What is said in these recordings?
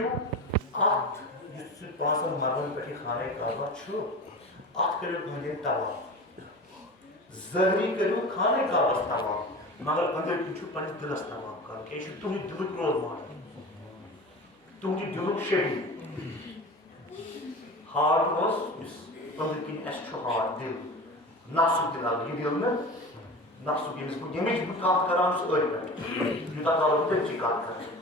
بوٗزِو اَتھ یُس سُہ پانٛژن مردن پٮ۪ٹھ یہِ خانہ کعبہ چھُ اَتھ کٔرِو أنٛدۍ أنٛدۍ طواف ظٲہری کٔرِو خانہ کعبس طواف مگر أنٛدٕرۍ کِنۍ چھُ پننِس دِلس طواف کرُن کیٛازِ یہِ چھُ تُہنٛدِ دِلُک رول ماڈل تُہنٛدِ دِلُک شہید ہارٹ اوس یُس أنٛدٕرۍ کِنۍ اَسہِ چھُ ہارٹ دِل نفسُک دِل اَلگ یہِ دِل نہٕ نفسُک ییٚمِچ بہٕ کتھ کران چھُس أتھۍ پٮ۪ٹھ یوٗتاہ کال بہٕ تٔمچی کتھ کرٕ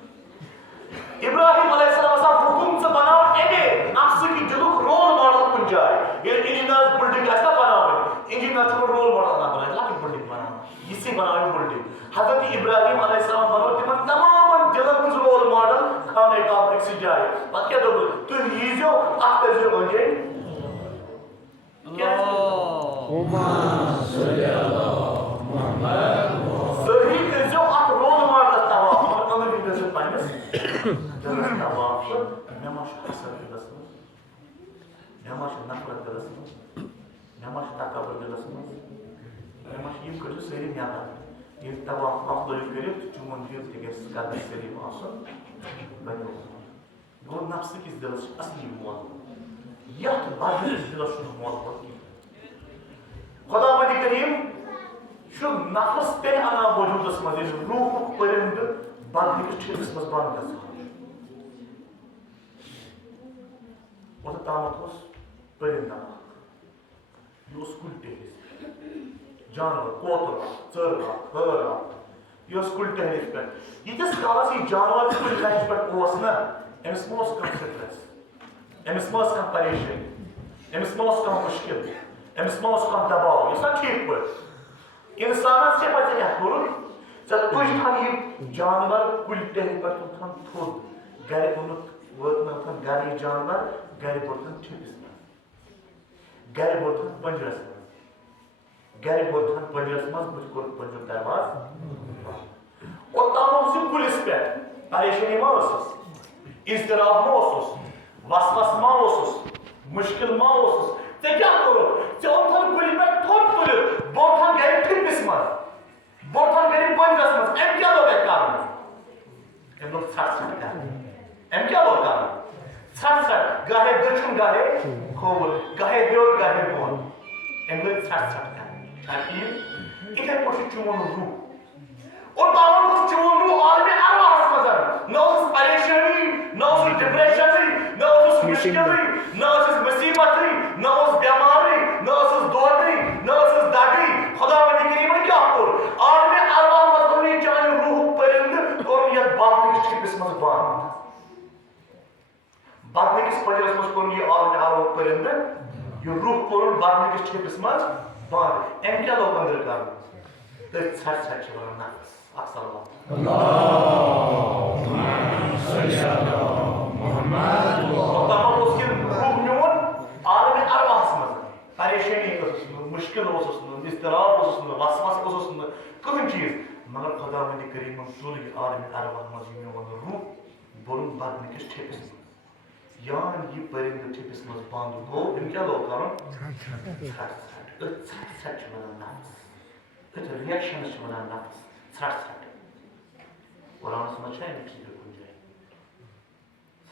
ابراہیم علیہ السلام حکم ژٕ بناو اَمے نفسٕکۍ دِلُک رول ماڈل کُنہِ جایہِ ییٚلہِ انجیٖنرس بِلڈنگ آسہِ نا بناوٕنۍ انجیٖنر چھُ رول ماڈل انان بنٲیِتھ لۄکٕٹ بِلڈنگ بناوٕنۍ یِژھٕے بناوٕنۍ بِلڈنگ حضرت ابراہیم علیہ السلام بنوو تِمن تمامن دِلن ہٕنٛز رول ماڈل خانہ کعبہ أکسٕے جایہِ پتہٕ کیٛاہ دوٚپُکھ تُہۍ ییٖزیو اتھ کٔرۍزیو أنٛدۍ أنٛدۍ ظٲہری کٔرۍزیو اتھ رول ماڈلس طواف مگر أنٛدٕرۍ کِنۍ کٔرۍزیو پننِس دِلس طواف مےٚ ما چھُ حسد دِلس منٛز مےٚ ما چھُ نفرت دِلس منٛز مےٚ ما چھُ تکبر دِلس منٛز مےٚ ما چھُ یِم کٔرِو سٲری نٮ۪بر ییٚلہِ طواف لٲگِو کٔرِتھ چون دِل تہِ گژھِ قدر سلیٖم آسُن بنیو گوٚو نفسہٕ کِس دِلس چھُ اصلی مول یتھ بدلِس دِلس چھُنہٕ مول کینٛہہ خۄدا مدِ کریٖم چھُ نفس تیٚلہِ انان وجوٗدس منٛز ییٚلہِ روحُک پٔرِندٕ بدلٕکِس ٹھیکس منٛز بنٛد گژھان اوٚتتھ تامتھ اوس پٔرِندٕ اکھ یہِ اوس کُلۍ ٹہرِس جانور کوتُر اکھ ژٔر اکھ ہٲر اکھ یہِ اوس کُلۍ ٹہرِس پٮ۪ٹھ ییٖتِس کالس یہِ جانور کُلۍ ٹہرِس پٮ۪ٹھ اوس نا أمِس ما اوس کانٛہہ سٹرس أمِس ما ٲس کانٛہہ پریشٲنی أمِس ما اوس کانٛہہ مُشکِل أمِس ما اوس کانٛہہ دباو یہِ چھُنا ٹھیٖک پٲٹھۍ اِنسانس چھِ پتہٕ کیٛاہ کوٚرُن ژےٚ تُجتھن یہِ جانور کُلۍ ٹہرِ پٮ۪ٹھ تُلتھن تھوٚد گرِ اوٚنُکھ وٲتنٲوتھن گرِ یہِ جانور گرِ بوٚرتھن ٹھِپِس منٛز گرِ بوٚرتھن پٔنجرس منٛز گرِ بوٚرتھن پٔنجرس منٛز بٕتھِ کوٚرُکھ پٔنجُر دروازٕ اوٚتام اوس یہِ کُلِس پٮ۪ٹھ پریشٲنی ما ٲسٕس اضطراب ما اوسُس وسوس ما اوسُس مُشکِل ما اوسُس ژےٚ کیٛاہ کوٚرُکھ ژےٚ اوٚنتھن کُلہِ پٮ۪ٹھ تھوٚد تُلِتھ بوٚرتھن گرِ ٹھِپِس منٛز بوٚرتھن گرِ پٔنجرس منٛز أمۍ کیٛاہ لوگ اَتہِ کرُن أمۍ لوگ ژھٹھ ژھٹھ کرُن أمۍ کیٛاہ لوگ کرُن ژھٹھ ژھٹھ گاہے دٔچھُن گاہے کھووُر گاہے ہیوٚر گاہے بۄن أمۍ لٲگۍ ژھٹھ ژھٹھ کرٕنۍ چھا ٹھیٖک یِتھے پٲٹھۍ چھُ چون روح اوٚتام اوس چون روح عالمِ ارواحس منٛز نہ اوسُس پریشٲنی نہ اوسُس ڈپریشنٕے نہ اوسُس مُشکِلٕے نہ ٲسٕس مُصیبتٕے نہ اوس بٮ۪مارٕے نہ ٲسٕس دودٕے نہ ٲسٕس دگٕے خۄدا وندِ کریٖمن کیٛاہ کوٚر عالمِ ارواح منٛز کوٚرُن یہِ چانہِ روحُک پٔرِندٕ کوٚرُن یتھ بدنٕکِس ٹھِپِس منٛز بنٛد بدنٕکِس پٔنجرس منٛز کوٚرُن یہِ عالمِ ارواحُک پٔرِندٕ یہِ روح کوٚرُن بدنٕکِس ٹھِپِس منٛز بنٛد أمۍ کیٛاہ لوگ أنٛدرٕ کرُن تٔتھۍ ژھٹھ ژھٹھ چھِ ونان نفس اوٚتام اوس یہِ روح میون عالمِ ارواحس منٛز پریشٲنی ٲسٕس نہٕ مُشکِل اوسُس نہٕ اضطراب اوسُس نہٕ وسوس اوسُس نہٕ کٕہٕنۍ چیٖز مگر خۄدا وندِ کریٖمن تُل یہِ عالمِ ارواح منٛز یہِ میون روح بوٚرُن بدنٕکِس ٹھیکس منٛز یان یہِ پٔرِندٕ ٹھیکس منٛز بنٛد گوٚو أمۍ کیٛاہ لوگ کرُن ژھٹھ ژھٹھ أتھۍ ژھٹھ ژھٹھ چھِ ونان نفس أتھۍ رِیکشنس چھِ ونان نفس ژھٹھ ژھٹھ قرآنس منٛز چھا امیُک ذِکر کُنہِ جایہِ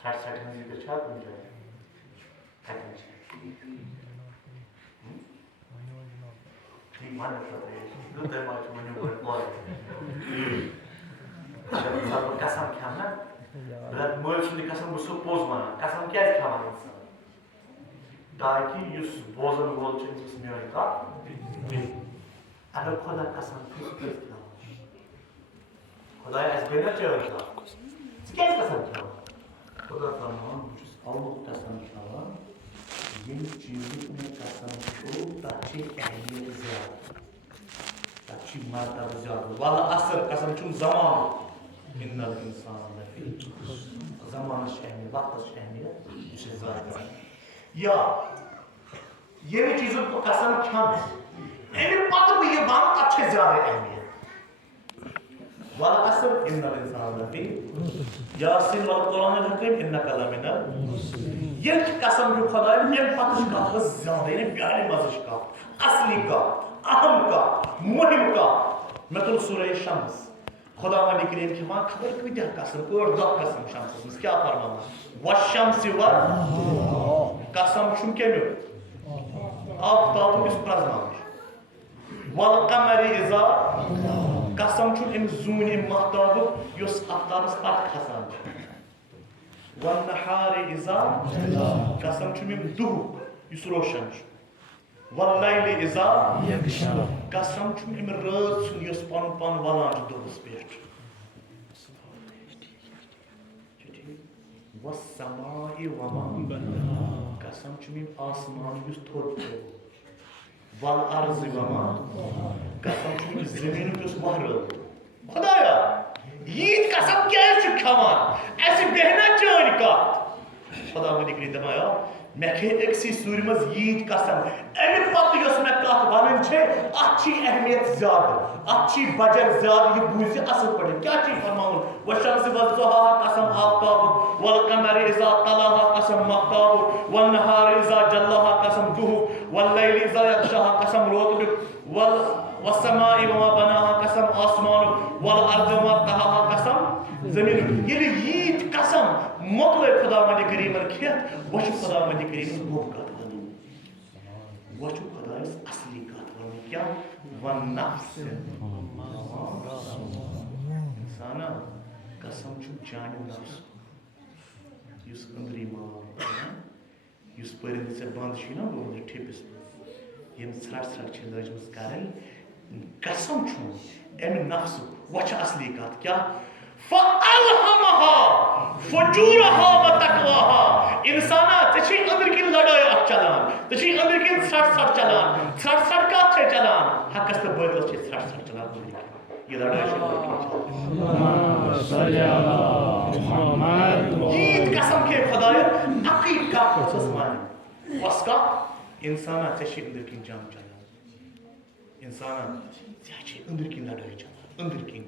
ژھٹھ ژھٹہِ ہٕنٛز ذِکر چھا کُنہِ جایہِ کتٮ۪ن چھِ ٹھیٖک ونہٕ تۄہہِ ما چھُ ؤنِو گۄڈٕ اورے بہٕ قسم کھٮ۪مہٕ نا بہٕ مٲلۍ سُنٛد قسم بہٕ چھُس پوٚز ونان قسم کیٛازِ کھٮ۪وان اِنسان تاکہِ یُس بوزن وول چھُ أمِس میٲنۍ کتھ اگر خۄدا قسم چھُس کٔرِتھ کھٮ۪وان خۄدایا اَسہِ گٔے نا چٲنۍ کتھ ژٕ کیٛازِ قسم کھٮ۪وان خۄدا فرماوان بہٕ چھُس اَوُک قسم کھٮ۪وان ییٚمہِ چیٖزُک مےٚ قسم چھُ تتھ چھِ اہمیت زیادٕ تتھ چھِ مرتبہٕ زیادٕ واللہ اصل قسم چھُم زمان اِنَّ الْإِنسَانَ لَفِی زمانس چھِ اہمیت وقتس چھِ اہمیت یہِ چھِ زیادٕ یا ییٚمہِ چیٖزُک بہٕ قسم کھٮ۪مہٕ اَمہِ پتہٕ بہٕ یہِ ونہٕ تتھ چھِ زیادٕ اہمیت واللہ اصل اِنَّ الْإِنسَانَ لَفِی یاسین والقرآنِ الحکیم اِنَّکَ لَمِنَ ییٚلہِ تہِ قسم چھُ خۄداین اَمہِ پتٕچ کتھ ٲس زیادٕ یعنی پیارِ مزٕچ کتھ اصلی کتھ اہم کتھ مُہِم کتھ مےٚ تُل سورہ شمس خدا ولی کریم کہ وہاں خبر کوئی دیا قسم کوئی دہ قسم شمس مز کیا فرمانا والشمس قسم چھم کمیو آفتاب اس پرزنان والقمر اذا قسم چھم ام زون ام محتاب یس آفتابس پت کھسان والنہار اذا قسم چھم ام دہ یس روشن واللیل اذا قسم چھم ام رات سن یس پن پن ولان دہس پیٹ والسماء وما قسم چھم ام آسمان یس تھوڑ والارض وما قسم چھم زمین یس بہر خدایا یہ قسم کیا ہے کھوان ایسے بہنا چان کت خدا ولی کریم دپایا میں کھے اکسی سوری مز یید قسم امی پتہ یس میں کت ونن چھے اچھی اہمیت زیادہ اچھی بجر زیادہ یہ بوزی اصل پڑھے کیا چیز فرماؤں والشمس والضحاها قسم آفتاب والقمر اذا طلاها قسم مهتاب والنهار اذا جلاها قسم دہو واللیل اذا یغشاها قسم روت والسماء وما بناها قسم آسمان والارض وما طحاها قسم زمین یعنی یید قسم مطلب خدا مند کریم کھیت وچ خدا مند کریم گوب کات ون وچ خدا اس اصلی کات ون کیا والنفس انسانا قسم چھو چانہ نفس یس اندری مال یس پرند سے بند چھ نا گومت ٹھپس یم ژھرٹ ژھرٹ چھ لجمس کرن قسم چھو ام نفس وچ اصلی کات کیا فَأَلْهَمَهَا فُجُورَهَا وَتَقْوَاهَا انسانا تچھی اندر کی لڑائی اک چلان تچھی اندر کی ژھرٹ ژھرٹ چلان ژھرٹ ژھرٹ کات چھ چلان حقس تہ باطل چھ ژھرٹ ژھرٹ چلان یہ لڑائی چھ اللہُ صلی علی محمد یہ قسم کے خدایا عقید کا پروسس مان واسکا انسانا تچھی اندر کی جام چلان انسانا تچھی اندر کی لڑائی چلان اندر کی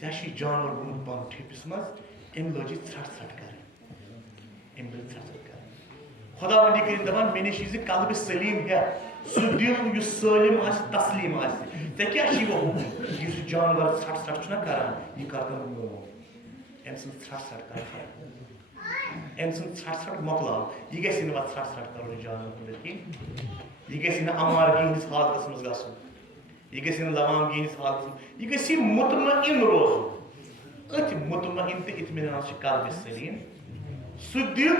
جاشی جانور گومت پان ٹھپس مز ام لوجی ژھرٹ ژھرٹ کر ام لوجی ژھرٹ ژھرٹ کر خدا وندی کریم دپان مے نش چیز قلب سلیم ہے سہ دل یس سالم آس تسلیم آس ژے کیا چھی وہ حکم یس جانور ژھرٹ ژھرٹ چھنا کران یہ کر تم مو ام سن ژھرٹ ژھرٹ کر ام سن ژھرٹ ژھرٹ مکلاو یہ گژھِ نہٕ پتہٕ ژھرٹ ژھرٹ کرُن جانور ہُنٛد کینٛہہ یہ گژھِ نہٕ امارگی ہٕنٛدِس حالتس منٛز گژھُن یہ گژھِ نہٕ لوانگی ہٕنٛدِس حالتس منٛز یہ گژھِ مطمئن روزُن أتھۍ مطمئن تہٕ اطمینان چھِ قلبِ سلیم سُہ دل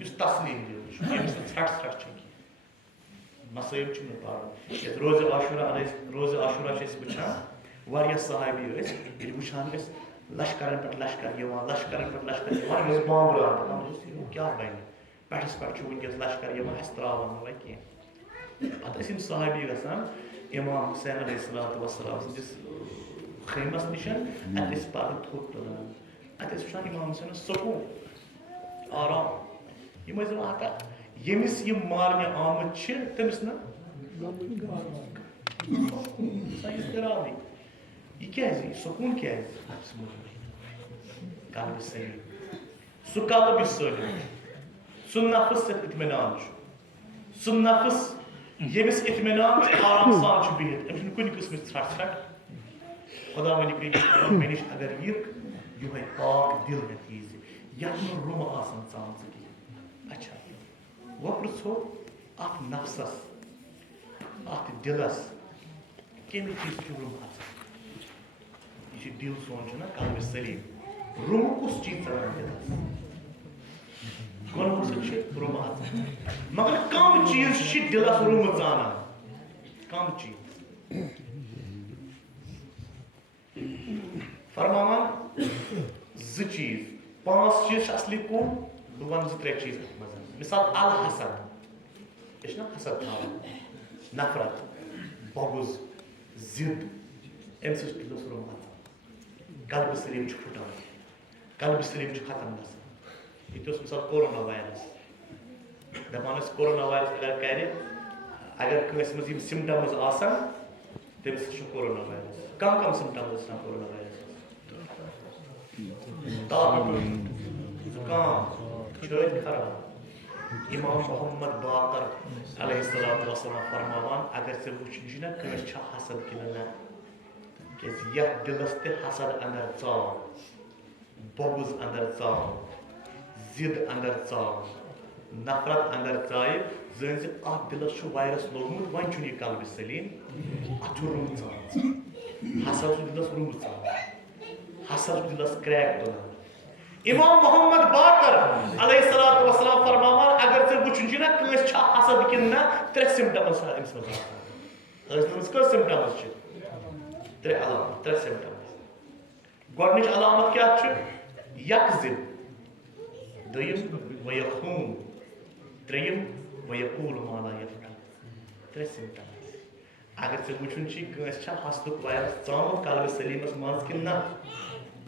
یُس تسلیٖم دل چھُ ییٚمِس نہٕ ژھرٹ ژھرٹ چھِ کینٛہہ مصٲیب چھُ نہٕ پرُن یتھ روزِ عاشورہ چھِ أسۍ وٕچھان واریاہ صحابی ٲسۍ ییٚلہِ وٕچھان ٲسۍ لشکرن پٮ۪ٹھ لشکر یِوان لشکرن پٮ۪ٹھ لشکر یِوان یِم ٲسۍ بامبران دپان کیٛاہ بنہِ پٮ۪ٹھس پٮ۪ٹھ چھُ وٕنکٮ۪س لشکر یِوان اَسہِ ترٛاوَن نہٕ وۄنۍ کینٛہہ پتہٕ ٲسۍ یِم صحابی گژھان امام حسین علیہ الصلوۃ والسلام سٕنٛدِس خیمس نِش اتہِ ٲسۍ پتہٕ تھوٚد تُلان اتہِ ٲسۍ وٕچھان امام حسینس سکوٗن آرام یِم ٲسۍ دپان ہتا ییٚمِس یِم مارنہِ آمٕتۍ چھِ تٔمِس نہٕ اِضطرابٕے یہِ کیازِ یہِ سکوٗن کیازِ قلبِ سلیم سُہ قلب یُس سٲلِم سُہ نفس یتھ اطمینان چھُ سُہ نفس ییٚمِس اطمینان چھُ آرام سان چھُ بِہِتھ أمِس چھُنہٕ کُنہِ قٕسمٕچ ژھرٹ ژھرٹ خدا ولی کریم مےٚ نِش اگر یِکھ یِہوے پاک دل مےٚ دیٖزِ یتھ نہٕ رُمہٕ آسن ژامژٕ کینٛہہ اچھا وۄنۍ پرٛژھو اتھ نفسس اتھ دلس کمہِ چیٖز چھُ رُمہٕ اژان یہِ چھُ دل سون چھُنہ قلبِ سلیم رُمہٕ کُس چیٖز ژلان دلس گۄڈٕ ہسا چھِ رُمہٕ اژان مگر کم چیٖز چھِ دلس رُمہٕ ژانان کم چیٖز فرماوان زٕ چیٖز پانٛژھ چیٖز چھِ اصلی کُن بہٕ وَنہٕ زٕ ترٛےٚ چیٖز اتھ منٛز مثال الحسد أسۍ چھِنہ حسد تھاوان نفرت بغض ضد امہِ سۭتۍ چھُ دِلس رُمہٕ اژان قلبِ سلیم چھُ پھٕٹان قلبِ سلیم چھُ ختم گژھان ییٚتہِ اوس مثال کورونا وایرس دپان ٲسۍ کورونا وایرس اگر کرِ اگر کٲنٛسہِ منٛز یِم سِمٹمز آسن تٔمِس چھُ کورونا وایرس کم کم سِمٹمز آسان کورونا وایرس تاپ زُکام چھٲتۍ خراب امام محمد باقر علیہ الصلوۃ والسلام فرماوان اگر ژےٚ وٕچھُن چھُ نہ کٲنٛسہِ چھا حسد کِنہٕ نہ کہ یہ دلس تے حسد اندر ژاو بغض اندر ژاو ضد اندر ژاو نفرت اندر ژایہِ زٲنۍ زِ اتھ دلس چھُ وایرس لوگمُت وۄنۍ چھُنہٕ یہِ قلبِ سلیم اتھ چھُ روٗد ژاس حسد چھُ دلس روٗد ژاس حسد چھُ دلس کریک تُلان امام محمد باقر علیہ الصلوۃ والسلام فرماوان اگر ژےٚ وٕچھُن چھُ نا کٲنٛسہِ چھا حسد کِنہٕ نہ 3 سِمپٹمز چھِ أمِس منٛز آسان أمِس منٛز کٔژ سِمپٹمز چھِ 3 علامت 3 سِمپٹمز گۄڈنِچ علامت کیٛاہ چھِ یکذب دوٚیِم ویخوٗن ترٛیٚیِم ویقوٗل ما لا یفعل 3 سِمپٹمز اگر ژےٚ وٕچھُن چھُے کٲنٛسہِ چھا حسدُک وایرس ژامُت قلبِ سلیٖمس منٛز کِنہٕ نہ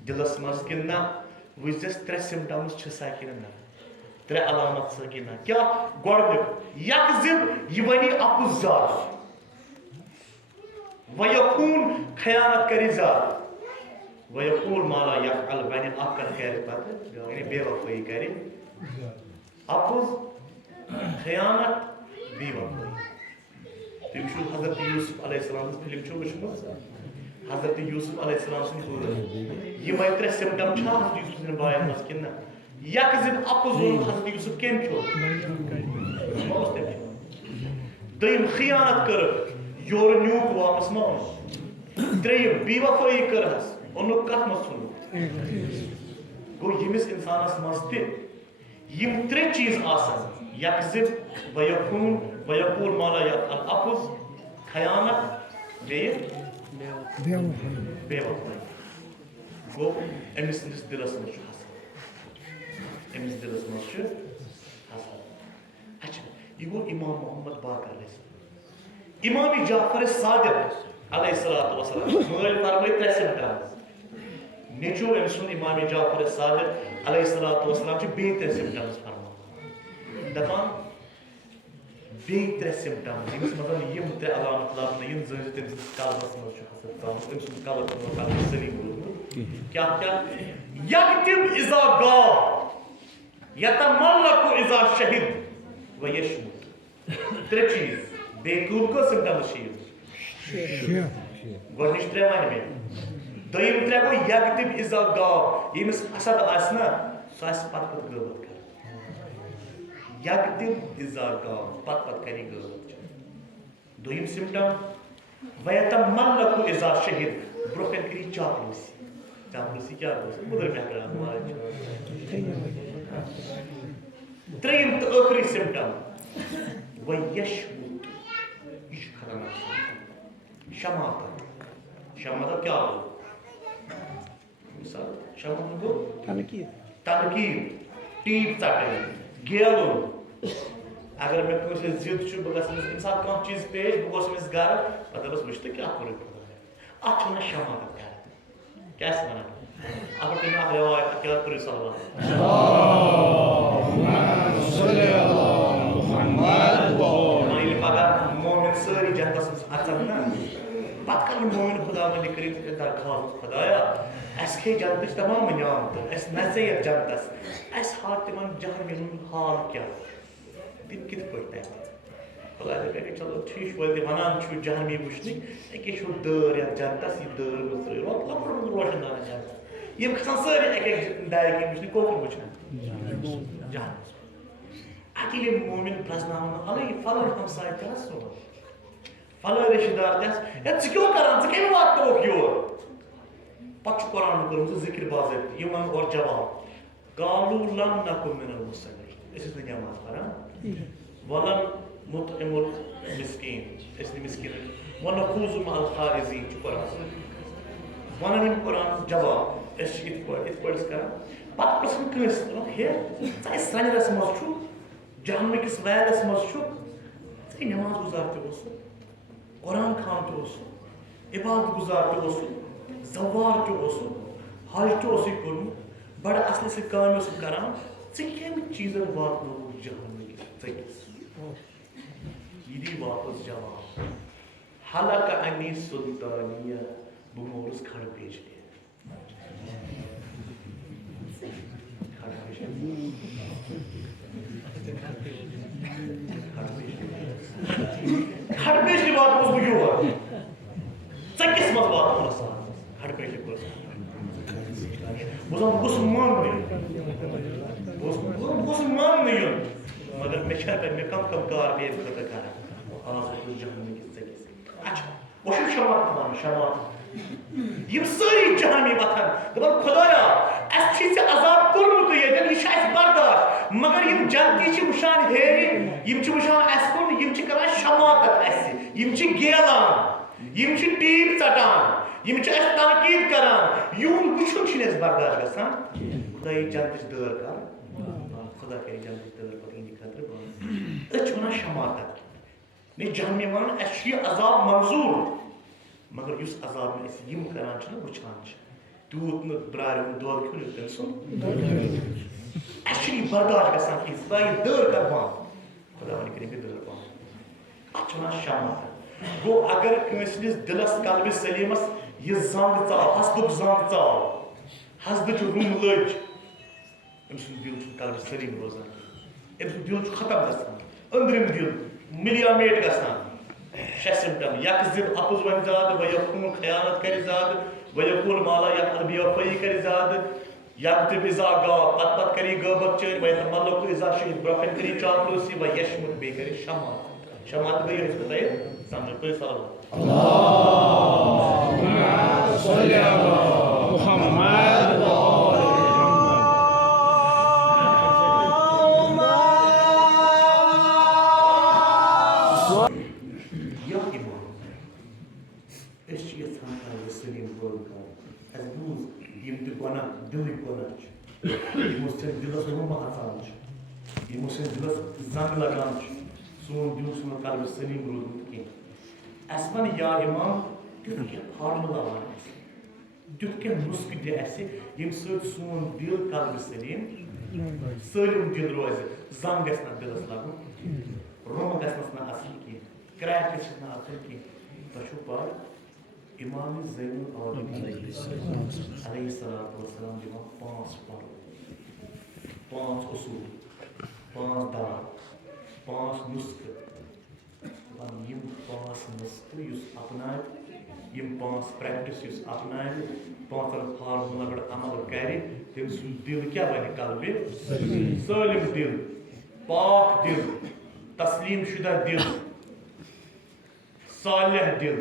دلس منٛز کِنہٕ نہ وٕچھزٮ۪س 3 سِمپٹمز چھِسا کِنہٕ نہ 3 علامت چھِسا کِنہٕ نہ کیٛاہ گۄڈنیُک یکذب یہِ وَنہِ اَپُز زیادٕ ویخوٗن خیانت کَرِ زیادٕ ویقوٗل ما لا یفعل وَنہِ اکھ کتھ کَرِ پتہٕ یعنی بے وفٲیی کَرِ اَپُز خیانت بے وفٲیی تُہۍ وٕچھِو حضرت یوٗسف علیہ السلام سٕنٛز فِلم چھو وٕچھمٕژ حضرت یوٗسف علیہ السلام سٕنٛدۍ حضرت یِمے 3 سِمپٹم چھا حضرت یوٗسف سٕنٛدٮ۪ن بایَن منٛز کِنہٕ نہ یکذب اَپُز ووٚن حضرت یوٗسف کٔمۍ کھیوٚو دوٚیِم خیانت کٔرٕکھ یورٕ نیوٗکھ واپس ما اوٚن ترٛیٚیِم بے وفٲیی کٔرہس اوٚنُکھ کتھ منٛز ژھُنُکھ گوٚو ییٚمِس اِنسانس منٛز تہِ یِم 3 چیٖز آسن یکذب ویخوٗن ویقوٗل ما لا یفعل اَپُز خیانت بیٚیہِ بے وفٲیی گوٚو أمِس سٕنٛدِس دِلس منٛز چھُ حسد أمِس دِلس منٛز چھُ حسد اچھا یہِ گوٚو امام محمد باقر علیہ السلام امام جعفر صادق علیہ الصلوۃ والسلام مٲلۍ فرمٲے 3 سِمپٹمز نیٚچوٗ أمۍ سُنٛد امام جعفر صادق علیہ الصلوۃ والسلام چھِ بیٚیہِ 3 سِمپٹمز فرماوان دپان بیٚیہِ 3 سِمپٹمز ییٚمِس منٛز یِم 3 علامت لبنہٕ یِن زٲنۍ زِ تٔمۍ سٕنٛدِس قلبس منٛز چھُ حسد ژامُت أمۍ سُنٛد قلب سلیٖم روٗدمُت کیٛاہ یکتب اذا غاب یتملک اذا شہد ویشمت 3 چیٖز بیٚیہِ کٔژ سِمپٹمز چھِ یِم گۄڈنِچ 3 وَنہِ مےٚ دوٚیِم 3 گوٚو یکتب اذا غاب ییٚمِس حسد آسہِ نا سُہ آسہِ پتہٕ غٲبت کران یکتب اذا غاب پتہٕ کرِ غٲبت دوٚیِم سِمپٹم ویتملک اذا شہد برونٛہہ کَنہِ کٔرِ چاپلوٗسی کیٛاہ گوٚو مٔدٕر مےٚ ترٛیٚیِم تہٕ ٲخری سِمپٹم ویشمت یہِ چھُ خطرناک شماتت شماتت کیٛاہ گوٚو مثال شماتت گوٚو تنقیٖد ٹیٖپ ژٹٕنۍ گیلُن اگر مےٚ کٲنٛسہِ ضِد چھُ بہٕ گژھٕ أمِس ییٚمہِ ساتہٕ کانٛہہ چیٖز پیش بہٕ گوٚژھ أمِس گرٕ پتہٕ دَپس وٕچھ تہٕ کیٛاہ کوٚرُتھ اتھ چھِ ونان شماتت کرٕنۍ کیٛاہ چھِ ونان اتھ پٮ۪ٹھ کٔرِو اکھ رِوایت کیٛاہ کٔرِو صلوات ییٚلہِ پگاہ مومِن سٲری جنتس منٛز اژن نا پتہٕ کرن مومِن خدا بندی کٔرِتھ درخواست خدایا اَسہِ کھے جنتٕچ تمام نعمتہٕ اَسہِ نژے یتھ جنتس اَسہِ ہاو تِمن جہنمین ہُنٛد حال کیٛاہ تِم کِتھ پٲٹھۍ تتہِ خۄداے دَپہِ چلو ٹھیٖک چھُ وۄنۍ تہِ ونان چھُ جہنمی وٕچھنٕکۍ أکیاہ چھُ دٲر یتھ جنتس یہِ دٲر منٛز ترٲیِو لۄکُٹ روشن دان جنت یِم کھسان سٲری اَکہِ اَکہِ دارِ کِنۍ وٕچھنہِ کوکُن وٕچھان جہنمس اَتہِ ییٚلہِ یِم مومِن پرٛزناوان اَلے یہِ فلٲنۍ ہمساے تہِ حظ سون فلٲنۍ رِشتہٕ دار تہِ حظ ہے ژٕ کیٛاہ کران ژٕ کَمہِ واتنووُکھ یور پتہٕ چھُ قرآنن کوٚرمُت ذِکر باضٲبطہٕ یِم ونن اورٕ جواب قالوٗ لم نکُ من المصلین أسۍ ٲسۍ نہٕ نٮ۪ماز پران ولم نطعم المسکیٖن أسۍ نہٕ مِسکیٖنن ونخوض مع الخائضین چھُ قرآن ونان یِم قرآنس جواب أسۍ چھِ یِتھ پٲٹھۍ أسۍ کران پتہٕ پرٛژھان کٲنٛسہِ دپان ہے ژٕ سرٛنٮ۪رس منٛز چھُکھ جہنمٕکِس ویلس منٛز چھُکھ ژٕ نٮ۪ماز گُزار تہِ اوسُکھ قرآن خوان تہِ اوسُکھ عبادت گُزار تہِ اوسُکھ زوار تہِ اوسُکھ حج تہِ اوسُے کوٚرمُت بڑٕ اصلہِ سۭتۍ کامہِ اوسُکھ کران ژٕ کَمہِ چیٖزن واتنووُکھ جہنمٕکِس ژٔٹِس یہِ دی واپس جواب حلق عنی سلطانیہ بہٕ مورُس کھڑ بیجلی کھڑ بیجلی واتنووُس بہٕ یور ژٔکِس منٛز واتنووُس بہت ماننے بہت ماننے مگر مے کم کار بے خطر کر آج جہنم کس ذریعے اچھا وہ شمات شمات یہ ساری جہانی وتھان دپان خدایا اس چھ عذاب کورمت یتن یہ اس برداشت مگر یم جنتی چھ وشان ہیری یم چھ وشان اس کن یم چھ کران شماتت اس یم چھ گیلان یم چھ ٹیپ ژٹان یم چھ اس تنقید کران یون وچھن چھ اس برداشت گژھان خدا یہ جنتچ دٲر کر خدا کرِ جنتچ دٲر پتہٕ اِہنٛدِ خٲطرٕ بنٛد أسۍ چھِ ونان شماتت نے جہنمی ونان اس چھ یہ عذاب منظور مگر اس عذاب میں اس یم کران چھ وچھان چھ تیوت نہ برارم دور کھیون تم سن اس چھ یہ برداشت گژھان کہ خدا یہ دٲر کر بند خدا ون کرے یہ دٲر بند اتھ چھ ونان شماتت گو اگر کٲنٛسہِ دلس قلبِ سلیمس یہ زنگ ژاو حسدُک زنگ ژاو حسدٕچ روم لٔج أمۍ سُنٛد دل چھُنہٕ قلبِ سلیم روزان أمۍ سُنٛد دل چھُ ختم گژھان أنٛدرِم دل ملیا میٹ گژھان شےٚ سِمٹم یکذب اپُز ونہِ زیادٕ ویقوٗن خیانت کرِ زیادٕ ویقوٗل مالا یتھ بے وفٲیی کرِ زیادٕ یکذب اِزا گاو پتہٕ کری غٲبت چٲرۍ ویتملق اِزا شہید برونٛہہ کَنہِ کری چاپلوٗسی ویشمُت بیٚیہِ کری شمات شمات گٔے أسۍ بہٕ تۄہہِ سمجھو تُہۍ سلام اللهم صل على محمد دلک ونان یمو سن دلس روم اژان یمو سن دلس زنگ لگان سون دل سون قلب سلیم روزمت کھین اس ون یا امام تیت کی فارمولا ون تیت کی نسخہ دِ اسہ یم سۭتۍ سون دل قلب سلیم سٲلِم دل روزِ زنگ گژھِ نہٕ دلس لگُن روم گژھنس نہٕ اژٕنۍ کینٛہہ کریک گژھِ نہٕ اژٕنۍ کینٛہہ تۄہہِ چھُو پاے امام زین العابدین علیہ الصلوۃ والسلام دِوان 5 فرض 5 اصول 5 دوا 5 نسخہ یم 5 نسخہ یُس اپناوِ یم 5 پریکٹس یُس اپناوِ 5 فارمولا پٮ۪ٹھ عمل کرِ تٔمۍ سُنٛد دل کیٛاہ بنہِ قلبِ سٲلِم دل پاک دل تسلیم شدہ دل صالح دل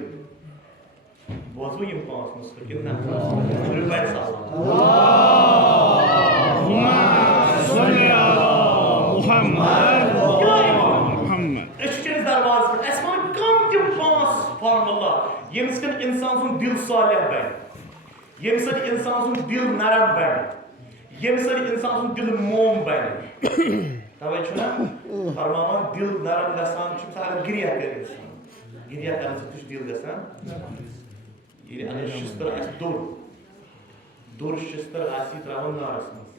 بوزو یم 5 نسخہ کِنہٕ نہ رُبیع صاحب اللهم صل علی محمد اس چیز درواز پہ اس ون کم تم 5 فارمولا یم سن انسان سن دل صالح بن یم سن انسان سن دل نرم بن یم سن انسان سن دل موم بن توے چھنا فرماوان دل نرم گژھان چھُ اگر گریہ کرِ انسان گریہ کران سۭتۍ چھُ دل گژھان یہ اگر شستر آسہِ دوٚر شستر آسہِ تراوان نارس منٛز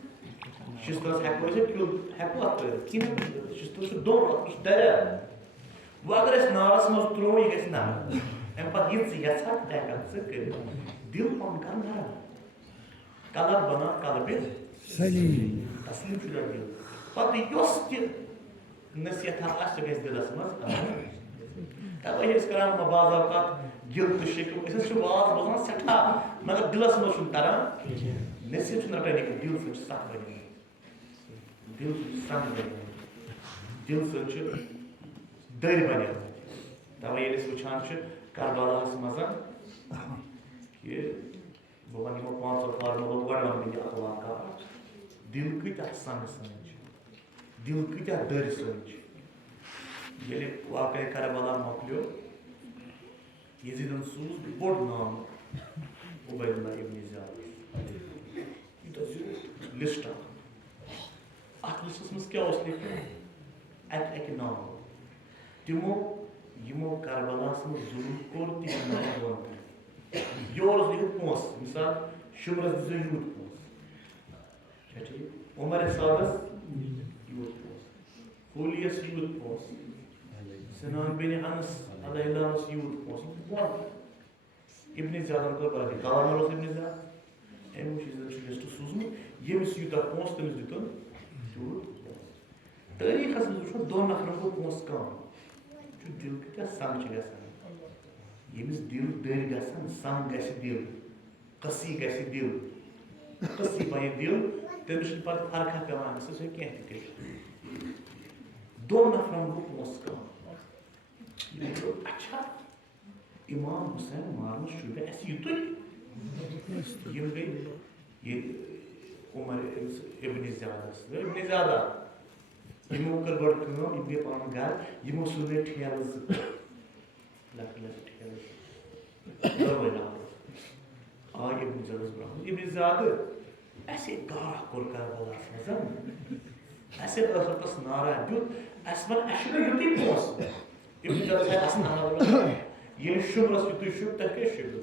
شسترس ہیٚکو أسۍ کیُل ہیٚکو اتھ ترٲوِتھ کِہیٖنۍ شستر چھُ دوٚر اتھ منٛز چھُ دریاو وۄنۍ اگر أسۍ نارس منٛز ترٛوو یہِ گژھِ نرم امہِ پتہٕ یہِ ژٕ یژھان تہِ ہیٚککھ ژٕ کٔرِتھ دل پنُن کر نرم قلب بنا قلبِ سلیم تسلیم شُدہ دل پتہٕ یۄس تہِ نصیحتہ آسہِ سۄ گژھِ دلس منٛز توے أسۍ کران بعض اوقات گِل تہٕ شکوٕ أسۍ حظ چھِ واز بوزان سٮ۪ٹھاہ مگر دلس منٛز چھُنہٕ تران نصیحت چھُنہٕ رٹان کینٛہہ دل سۭتۍ چھُ سخ بنیمٕتۍ دل سۭتۍ چھُ سخ بنیمٕتۍ دل سۭتۍ چھُ دٔرۍ بنیمٕتۍ توے ییٚلہِ أسۍ وٕچھان چھِ کربلاہس منٛز کہِ بہٕ ونہٕ یِمو 5 فارمولو گۄڈٕ ونہٕ بہٕ یہِ اکھ واقعہ دل کۭتیاہ سنگہٕ سٲنۍ چھِ دل کۭتیاہ دٔرۍ سٲنۍ چھِ ییٚلہِ واقعہ کربلا مۄکلیو یزیدن سوٗز بوٚڑ نام عبید اللہ ابن زیاد یوٗتاہ زیوٗٹھ لسٹ اتھ لسٹس منٛز کیٛاہ اوس لیکھمُت اکہِ نام یِمو کربلاہس منٛز ظُلم کوٚر تِہنٛدِ ناو بۄن کٔرِتھ یورٕ اوس لیکھِتھ پونٛسہٕ مثال شُمرس دِژ یوٗت پونٛسہٕ چھا ٹھیٖک عمر سادس یوٗت پونٛسہٕ ہولیس یوٗت پونٛسہٕ سنان بن انس علیہ اللہس یوٗت پونٛسہٕ بۄن ابن زیادن کوٚر بدل گورنر اوس ابن زیاد أمۍ وٕچھ چھُ لسٹ سوٗزمُت ییٚمِس یوٗتاہ پونٛسہٕ تٔمِس دیُتُن تیوٗت پونٛسہٕ تٲریٖخس منٛز وٕچھو 2 نفرن گوٚو پونٛسہٕ کم چھُ دل کۭتیاہ سنگ چھِ گژھان ییٚمِس دل دٔرۍ گژھان سنگ گژھِ دل قسی گژھِ دل قصی بنے دل تمس پتہ فرقہ پیوان سہ کینٛہہ تہِ کٔرِتھ دۄن نفرن گوٚو پونٛسہٕ کم اچھا امام حسین مارنس شوٗبہِ اَسہِ یِتُے یِم گٔے ییٚتہِ عمر ابن زیادس ابن زیادہ یِمو کٔر گۄڈٕ کٲم یِم گٔے پنُن گرٕ یِمو سُلے ٹھیلہٕ زٕ لۄکٕٹۍ لۄکٕٹۍ ٹھیلہٕ دۄنوَے نفر آے ابن زیادس برونٛہہ ابن زیادٕ اَسے گاہ کوٚر کربلاہس منٛز اَسے ٲخرتس نعرہ دیُت اَسہِ وَن اَسہِ چھُنہٕ یُتُے پونٛسہٕ ابن زیادس ییٚلہِ شُگرس یُتُے شُب تۄہہِ کیٛاہ شُبِو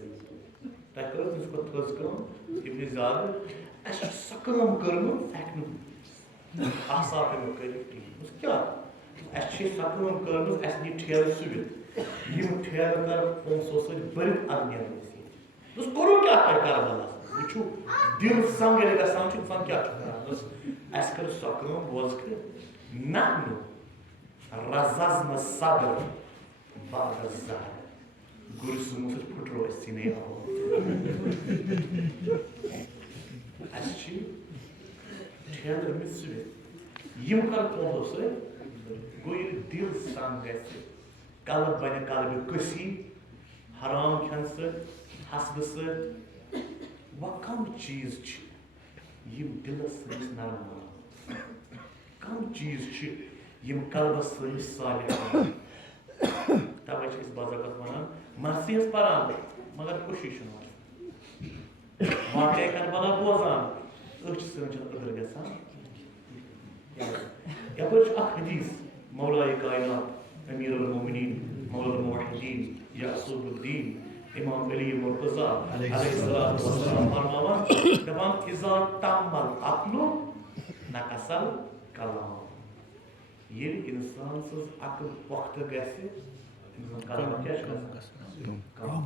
تۄہہِ کٔرٕو تٔمِس کوٚر تھٔز کٲم ابن زیادٕ اَسہِ چھِ سۄ کٲم کٔرمٕژ ہٮ۪کہِ نہٕ آسان پیٚومُت کٔرِتھ کِہیٖنۍ کیٛاہ اَسہِ چھِ سۄ کٲم کٔرمٕژ اَسہِ نی ٹھیلہٕ سُوِتھ یِم ٹھیلہٕ کر پونٛسو سۭتۍ بٔرِتھ اَدٕ نیرو أسۍ ییٚتہِ کوٚروٕ کیٛاہ تۄہہِ کربلاہس وٕچھِو دِل سنگ ییٚلہِ گژھان چھُ اِنسان کیٛاہ چھُ کران اَسہِ کٔر سۄ کٲم بوزکھٕ نحنُ رززنہ صدر بعد الزہر گُرِ سومو سۭتۍ پھٕٹرو اَسہِ سیٖنے آواز اَسہِ چھِ ٹھیلہٕ أمِس سُوِتھ یِم کر پونٛسو سۭتۍ گوٚو ییٚلہِ دِل سنگ گژھِ قلب بنہِ قلبہِ کٔسی حرام کھٮ۪نہٕ سۭتۍ حسدٕ سۭتۍ وۄنۍ کم چیٖز چھِ یِم دِلس سٲنِس نرم بناوان کم چیٖز چھِ یِم قلبس سٲنِس صالح بناوان توے چھِ أسۍ بضٲبط ونان مرثی حظ پران مگر خوشی چھُنہٕ واتان واقعہ کربلا بوزان أچھ سٲنۍ چھنہٕ أدٕر گژھان یپٲرۍ چھُ اکھ حدیث مولائے کائنات امیر المومنین مولا الموحدین یعصوب الدین امام علی مرتضیٰ علیہ الصلوۃ والسلام فرماوان دپان اذا تم العقل نقص الکلام ییٚلہِ اِنسان سٕنٛز عقل پۄختہٕ گژھِ کلام کیٛاہ چھُ گژھان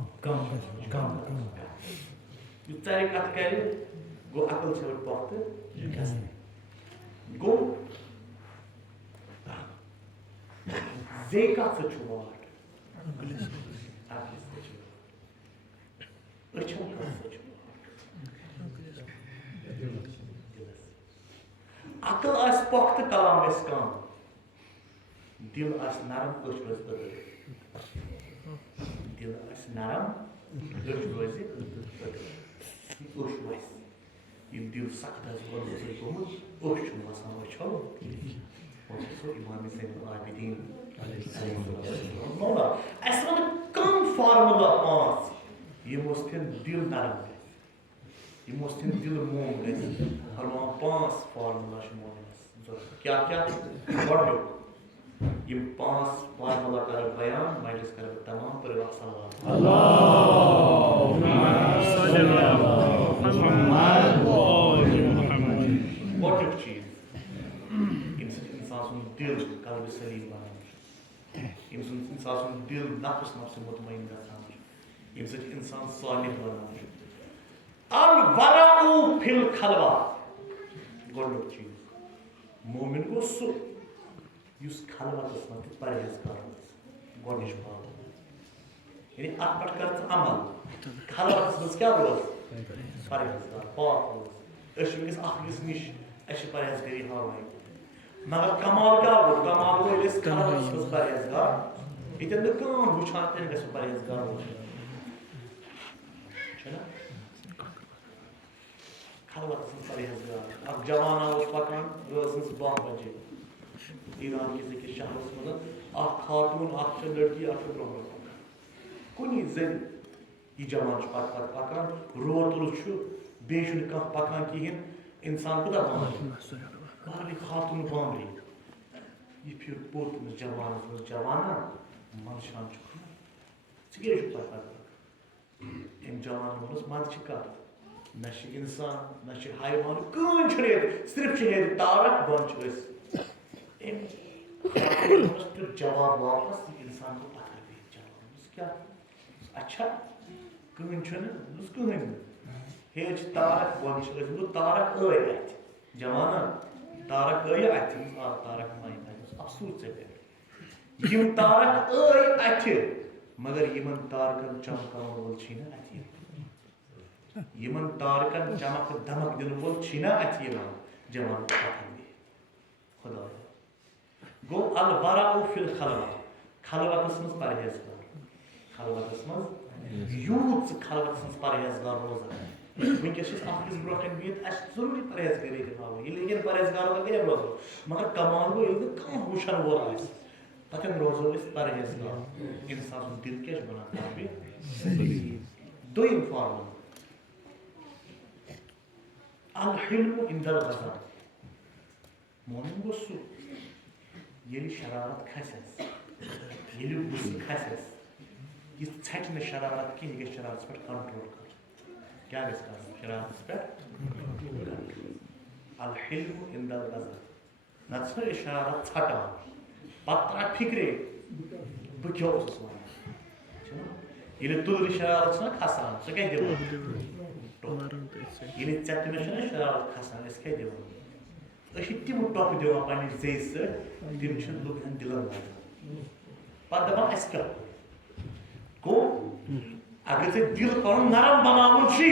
یُس ژَرِ کتھ کرِ گوٚو عقل چھِ پۄختہٕ گژھنٕے گوٚو زے کتھ سۭتۍ چھُ واٹ عقلہِ سۭتۍ چھُ أچھن کتھ سۭتۍ چھُ عقل آسہِ پۄختہٕ کلام گژھِ کم دل آسہِ نرم أچھ روزِ أدٕر دل آسہِ نرم أچھ روزِ أدٕر أچھ وسہِ یہِ دل سخت آسہِ گۄڈٕ سۭتۍ گوٚمُت أچھ چھُنہٕ وسان أچھو امام زین العابدین مولا اَسہِ وَن کم فارمولا پانٛژھ یِمو سۭتۍ دل نرم گژھِ یِمو سۭتۍ دل موم گژھِ فرماوان پانٛژھ فارمولا چھِ مومنس ضروٗرت کیٛاہ کیٛاہ گۄڈٕنیُک یِم پانٛژھ فارمولا کرٕ بیان مجلس کرٕ بہٕ تمام پٔرِو اکھ صلوات گۄڈٕنیُک چیٖز ییٚمہِ سۭتۍ اِنسان سُنٛد دل قلبِ سلیٖم بنان چھُ ییٚمہِ سۭتۍ اِنسان سُنٛد دل نفس مطمئن گژھان چھُ ییٚمہِ سۭتۍ اِنسان صالح بنان چھُ الورع فی الخلوہ گۄڈٕنیُک چیٖز مومن گوٚو سُہ یُس خلوتس منٛز تہِ پرہیزگار روزِ گۄڈنِچ بات یعنی اتھ پٮ۪ٹھ کر ژٕ عمل خلوتس منٛز کیٛاہ روز پرہیزگار پاک روز أسۍ چھِ وٕنکیٚس اکھ أکِس نِش اَسہِ چھِ پرہیزگٲری ہاوٕنۍ مگر کمال کیٛاہ گوٚو کمال گوٚو ییٚلہِ أسۍ خلوتس منٛز پرہیزگار ییٚتٮ۪ن نہٕ کٲم وٕچھان تیٚلہِ گژھو پرہیزگار روزُن چھُنہ خلوتس منٛز پرہیزگار اکھ جوانا اوس پکان رٲژ ہٕنٛز 12 بجے ایران کِس أکِس شہرس منٛز اکھ خاتوٗن اکھ چھِ لڑکی اکھ چھِ برونٛہہ برونٛہہ پکان کُنی زٔنۍ یہِ جوان چھُ پتہٕ پتہٕ پکان روتُل چھُ بیٚیہِ چھُنہٕ کانٛہہ پکان کِہیٖنۍ اِنسان کوٗتاہ بامبرِ خالٕے خاتوٗن بامبرِ یہِ پھِر پوٚت تٔمِس جوانس منٛز جوانا منٛدچھان چھُ ژٕ کیٛازِ چھُکھ پتہٕ پکان أمۍ جوانن ووٚنُس منٛدٕ چھِ کتھ نہ چھِ اِنسان نہ چھِ حیوان کٕہٕنۍ چھُنہٕ ییٚتہِ صرف چھِ ییٚتہِ تارک بۄن چھِ أسۍ أمۍ تیُتھ جواب واپس اِنسان گوٚو پتھر بِہِتھ جواب کیٛاہ اچھا کٕہٕنۍ چھُنہٕ دوٚپُس کٕہٕنۍ نہٕ ہے چھِ تارک بۄن چھِ أسۍ گوٚو تارک ٲے اَتھِ جوانا تارک ٲیہِ اَتھِ آ تارک ماے افسوٗس ژےٚ پٮ۪ٹھ یِم تارک ٲے اَتھِ مگر یِمن تارکن چمکاون وول چھُے نہٕ اَتھِ یمن تارکن چمک دمک دن وول چھنا ات یوان جوان پتن دی خدا گو الورا فی الخلوت خلوتس مز پرہیزگار خلوتس مز یوت خلوتس مز پرہیزگار روزان ونکس اکس برو کن بہت اس ضروری پرہیزگاری دکھاو یہ لیکن پرہیزگار گے روزو مگر کمال گو یل کم وشن وول آس پتن روزو اس پرہیزگار انسان دل کیش بنا کابی دویم فارمول الحلم عند الغضب مومن گو سو یل شرارت کھسس یل غصہ کھسس یہ ژھٹ نہ شرارت کی یہ شرارت پر کنٹرول کر کیا گژھِ کرُن شرارتس پٮ۪ٹھ الحلم عند الغضب نتہٕ چھُنہ یہِ شرارت ژھٹان پتہٕ ترٛاو فکرے بہٕ کیٛاہ اوسُس ونان چھُنہ ییٚلہِ تُلرِ شرارت چھنہ کھسان سۄ کیٛاہ دِوان ییٚلہِ ژےٚ مےٚ چھنہ شرارت کھسان أسۍ کیٛاہ دِوان أسۍ چھِ تِم ٹۄپہٕ دِوان پننہِ زیٚیہِ سۭتۍ تِم چھِ لُکن دِلن لگان پتہٕ دپان اَسہِ کیٛاہ گوٚو اگر ژےٚ دل پنُن نرم بناوُن چھُے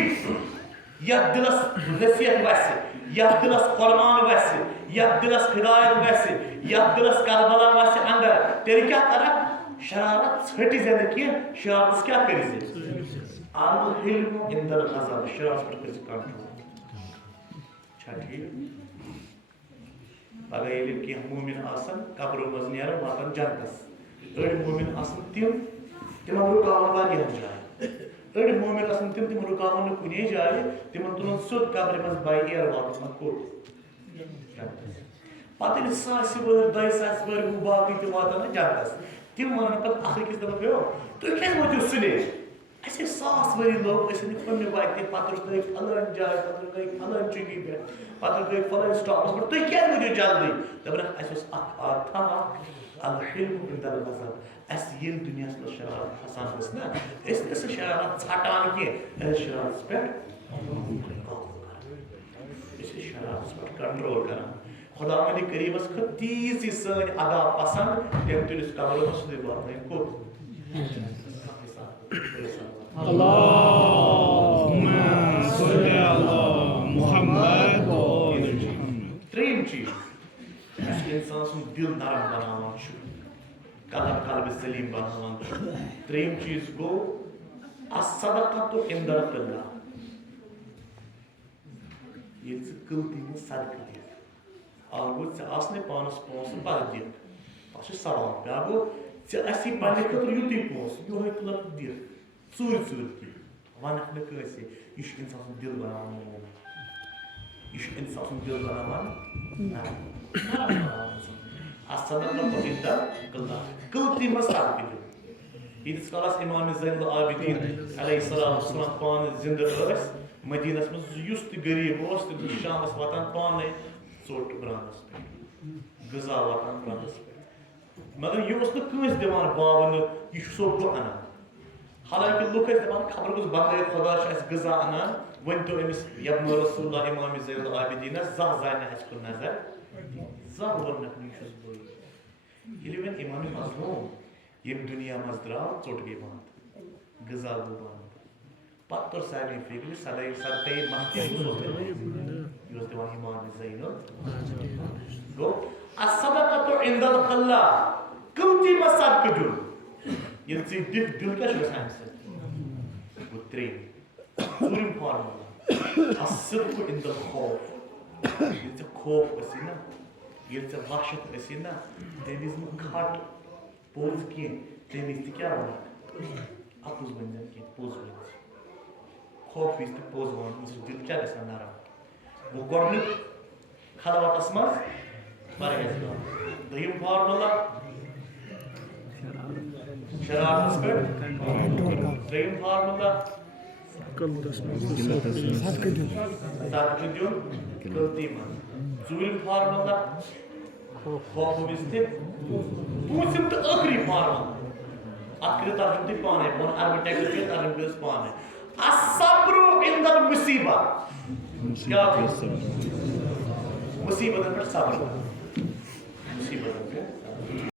یتھ دلس نصیحت وسہِ یتھ دلس قربان وسہِ یتھ دلس ہدایت وسہِ یتھ دلس کربلا وسہِ اندر تیٚلہِ کیٛاہ کرکھ شرارت ژھٹہِ زِ نہٕ کینٛہہ شرارتس کیٛاہ کٔرۍ زِ الحلم عند الغضب شرارتس پٮ۪ٹھ کٔرۍ زِ کنٹرول چھا ٹھیٖک پگہہ ییٚلہِ کینٛہہ مومن آسن قبرو منٛز نیران واتان جنتس أڑۍ مومن آسن تِمن رُکاوان واریاہن جاین أڑۍ مومن آسن تِم رُکاوان نہٕ کُنے جایہِ تِمن تُلن سیوٚد قبرِ منٛز باے ایر واپس کوٚت پتہٕ ییٚلہِ ساسہِ وٕہٕرۍ 2 ساسہِ وٕہٕرۍ گوٚو باقٕے تہِ واتان نہ جنتس تِم ونان پتہٕ اکھ أکِس دپان ہیو تُہۍ کیٛازِ وٲتِو سُلے اَسہِ ہے 100 ؤری لوٚگ أسۍ أنِکھ پننہِ وتہِ پتہٕ گٔے فلٲنۍ جاے پتہٕ گٔے فلٲنۍ چُنگی پٮ۪ٹھ پتہٕ گٔے فلٲنۍ سٹاپس پٮ۪ٹھ تُہۍ کیٛازِ وٲتِو جلدی دپان اَسہِ اوس اکھ عادتھا اکھ الحلم عند الغضب اَسہِ ییٚلہِ دُنیاہس منٛز شرارت کھسان ٲس نہ أسۍ نہٕ سۄ شرارت ژھٹان کینٛہہ أسۍ شرارتس پٮ۪ٹھ أسۍ ٲسۍ شرارتس پٮ۪ٹھ کنٹرول کران خدا وندِ قریٖبس کھٔت تیٖژ یہِ سٲنۍ ادا پسنٛد تٔمۍ تُلۍ أسۍ قبرس منٛز سیوٚدُے واتنٲیِن کوٚت ترٛیٚیِم چیٖز یُس انسان سُنٛد دل نرم بناوان چھُ قلب سلیم بناوان چھُ ترٛیٚیِم چیٖز گوٚو الصدقۃ عند القلہ ییٚلہِ ژٕ قٕلتی منٛز صدقہٕ دِکھ اکھ گوٚو ژےٚ آسنے پانس پونٛسہٕ پتہٕ دِکھ تتھ چھُ ثواب بیٛاکھ گوٚو ژےٚ آسی پننہِ خٲطرٕ یُتُے پونٛسہٕ یِہوے تُلکھ دِکھ ژوٗرِ دِکھ ونکھ نہٕ کٲنٛسے یہِ چھُ انسان سُنٛد دل بناوان یہِ چھُ انسان سُنٛد دل بناوان نرم الصدقۃ عند القلہ قٕلتی منٛز صدقہٕ دیُن ییٖتِس کالس امام زین العابدین علیہ الصلوۃ والسلام پانہٕ زندٕ ٲسۍ مدینس منٛز یُس تہِ غریٖب اوس تِم چھِ شامس واتان پانے ژوٚٹ برانس پٮ۪ٹھ غذا واتان برانس پٮ۪ٹھ مگر یہِ اوس نہٕ کٲنٛسہِ دِوان باونہٕ یہِ چھُ سو بہٕ انان حالانکہِ لُکھ ٲسۍ دپان خبر کُس بندے خۄدا چھُ اَسہِ غذا انان ؤنۍتو أمِس یبن رسول اللہ امام زین العابدیٖنس زانٛہہ زانہِ نہٕ اَسہِ کُن نظر زانٛہہ ووٚننکھ نہٕ یہِ چھُس بٕے ییٚلہِ وۄنۍ امام مظلوٗم ییٚمہِ دُنیا منٛز درٛاو ژوٚٹ گٔے بنٛد غذا گوٚو بنٛد پتہٕ توٚر سارنٕے فِکرِ صدقے مہدی یہِ اوس دِوان امام زین گوٚو الصدقۃ عند القلہ قٕلتی منٛز صدقہٕ دیُن ییٚلہِ ژٕ دِکھ دِل کیٛاہ چھُ گژھان اَمہِ سۭتۍ گوٚو ترٛیٚیِم ژوٗرِم فارمولا الصدق عند الخوف ییٚلہِ ژےٚ خوف ٲسی نہ ییٚلہِ ژےٚ وحشت ٲسی نہ تمہِ وِزِ مہٕ کھٹ پوٚز کینٛہہ تمہِ وِزِ تہِ کیٛاہ وَنکھ اَپُز ؤنۍ زٮ۪ن کینٛہہ پوٚز ؤنۍ زِ خوف وِزِ تہِ پوٚز وَنُن سُہ دِل کیٛاہ گژھان نرم گوٚو گۄڈٕنیُک خلوتس منٛز پرہیزگار دوٚیِم فارمولا شرارتس پٮ۪ٹھ ترٛیٚیِم فارمولا صدقہٕ دیُن قٕلتی منٛز ژوٗرِم فارمولا خوفہٕ وِزِ تہِ پوٗژِم تہٕ ٲخری فارمولا اتھ کٔرِو ترجمہٕ تُہۍ پانے بہٕ ونہٕ عربی ٹیکسٹ کٔرِو ترجمہٕ کٔرِو پانے الصبر عند المصیبہ کیٛاہ مُصیبتن پٮ۪ٹھ صبر